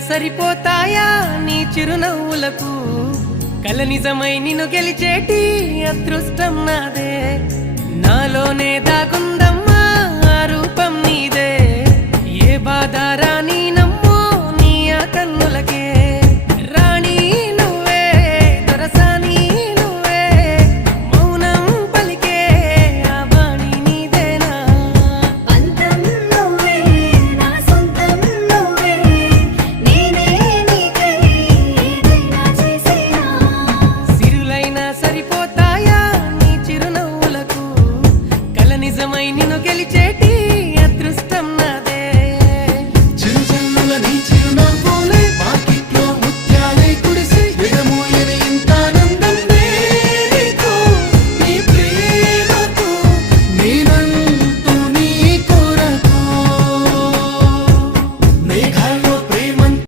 సరిపోతాయా నీ చిరునవ్వులకు కల నిజమై నిన్ను గెలిచేటి అదృష్టం నాదే నాలోనే దాగుందమ్మా ఆ రూపం నీదే ఏ బాధ రాని